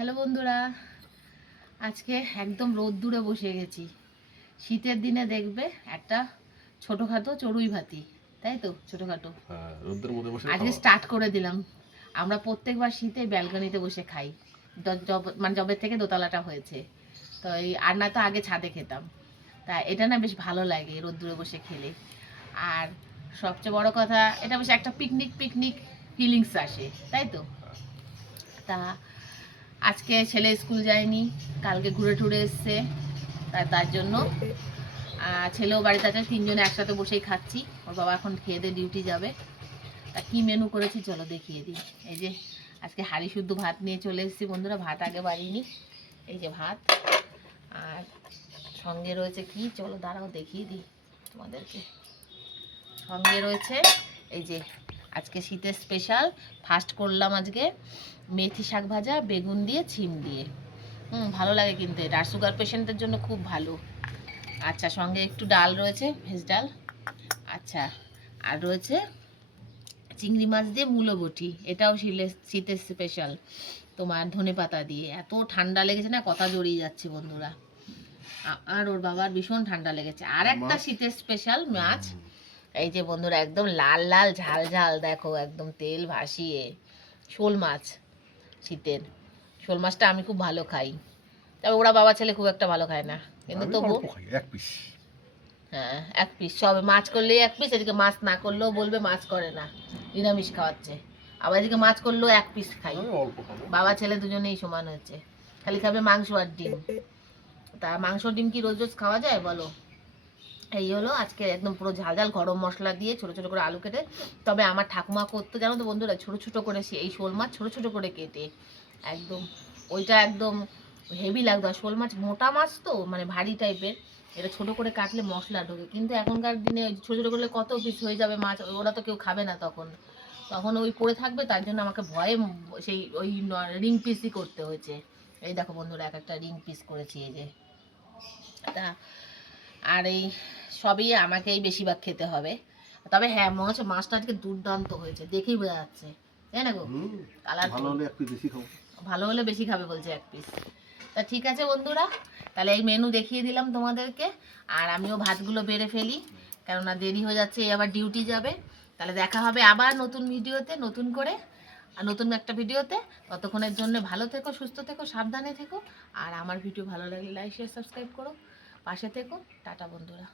Hello বন্ধুরা, আজকে একদম রোদ্দুরে বসে গেছি। শীতের দিনে দেখবে একটা ছোটোখাটো চড়ুই ভাতি, তাই তো ছোটোখাটো রোদ্রের মধ্যে বসে আজকে স্টার্ট করে দিলাম। আমরা প্রত্যেকবার শীতে ব্যালকনিতে বসে খাই, মানে জবের থেকে দোতলাটা হয়েছে তো এই, আর না তো আগে ছাদে খেতাম। তা এটা না বেশ ভালো লাগে রোদ্দুরে বসে খেলে। আর সবচেয়ে বড় কথা, এটা বেশ একটা পিকনিক পিকনিক ফিলিংস আসে, তাই তো। তা আজকে ছেলে স্কুল যায়নি, কালকে ঘুরে টুরে এসছে, তার জন্য ছেলেও বাড়িতে আছে, তিনজনে একসাথে বসেই খাচ্ছি। ওর বাবা এখন খেয়ে দিয়ে ডিউটি যাবে। তা কী মেনু করেছি চলো দেখিয়ে দিই। এই যে আজকে হাঁড়ি শুদ্ধ ভাত নিয়ে চলে এসেছি বন্ধুরা, ভাত আগে বাড়িনি। এই যে ভাত, আর সঙ্গে রয়েছে কি, চলো দাঁড়াও দেখিয়ে দিই তোমাদেরকে। সঙ্গে রয়েছে এই যে আজকে শীতের স্পেশাল ফাস্ট করলাম আজকে মেথি শাক ভাজা, বেগুন দিয়ে ছিম দিয়ে। ভালো লাগে কিন্তু এটা, আর সুগার পেশেন্টের জন্য খুব ভালো। আচ্ছা, সঙ্গে একটু ডাল রয়েছে, ভেজ ডাল। আচ্ছা, আর রয়েছে চিংড়ি মাছ দিয়ে মূলো বটি, এটাও শীতের স্পেশাল, তোমার ধনে পাতা দিয়ে। এত ঠান্ডা লেগেছে না, কথা জড়িয়ে যাচ্ছে বন্ধুরা। আর ওর বাবার ভীষণ ঠান্ডা লেগেছে। আর একটা শীতের স্পেশাল মাছ, এই যে বন্ধুরা, একদম লাল লাল ঝাল ঝাল, দেখো একদম তেল ভাসিয়ে শোল মাছ। শীতের শোল মাছটা আমি খুব ভালো খাই, তবে ওরা বাবা ছেলে খুব একটা ভালো খায় না, কিন্তু তবু এক পিস। হ্যাঁ, এক পিস সবে, মাছ করলেই এক পিস, এদিকে মাছ না করলেও বলবে মাছ করে না, নিরামিষ খাওয়াচ্ছে। আবার এদিকে মাছ করলেও এক পিস খাই। বাবা ছেলে দুজনেই সমান হচ্ছে, খালি খাবে মাংস আর ডিম। তা মাংস ডিম কি রোজ রোজ খাওয়া যায় বলো। এই হলো আজকে একদম পুরো ঝাল ঝাল গরম মশলা দিয়ে ছোটো ছোটো করে আলু কেটে। তবে আমার ঠাকুমা করতো জানো তো বন্ধুরা, ছোটো ছোটো করে এই শোল মাছ ছোটো ছোটো করে কেটে একদম, ওইটা একদম হেভি লাগতো। আর শোল মাছ মোটা মাছ তো, মানে ভারী টাইপের, এটা ছোটো করে কাটলে মশলা ঢোকে। কিন্তু এখনকার দিনে ছোটো ছোটো করলে কত পিস হয়ে যাবে মাছ, ওরা তো কেউ খাবে না তখন, তখন ওই পড়ে থাকবে। তার জন্য আমাকে ভয়ে সেই ওই রিং পিসই করতে হয়েছে। এই দেখো বন্ধুরা, এক একটা রিং পিস করেছি এই যে। তা আর এই সবই আমাকেই বেশিরভাগ খেতে হবে। তবে হ্যাঁ, মনে হচ্ছে মাছটা আজকে দুর্দান্ত হয়েছে, দেখেই বোঝা যাচ্ছে, তাই না গো। কালার ভালো হলে এক পিস বেশি খাবো, ভালো হলে বেশি খাবে বলছে এক পিস। তা ঠিক আছে বন্ধুরা, তাহলে এই মেনু দেখিয়ে দিলাম তোমাদেরকে। আর আমিও ভাতগুলো বেড়ে ফেলি, কেননা দেরি হয়ে যাচ্ছে, আবার ডিউটি যাবে। তাহলে দেখা হবে আবার নতুন ভিডিওতে, নতুন করে আর নতুন একটা ভিডিওতে। ততক্ষণের জন্য ভালো থেকো, সুস্থ থেকো, সাবধানে থেকো। আর আমার ভিডিও ভালো লাগলে লাইক শেয়ার সাবস্ক্রাইব করো, পাশে থেকো। টাটা বন্ধুরা।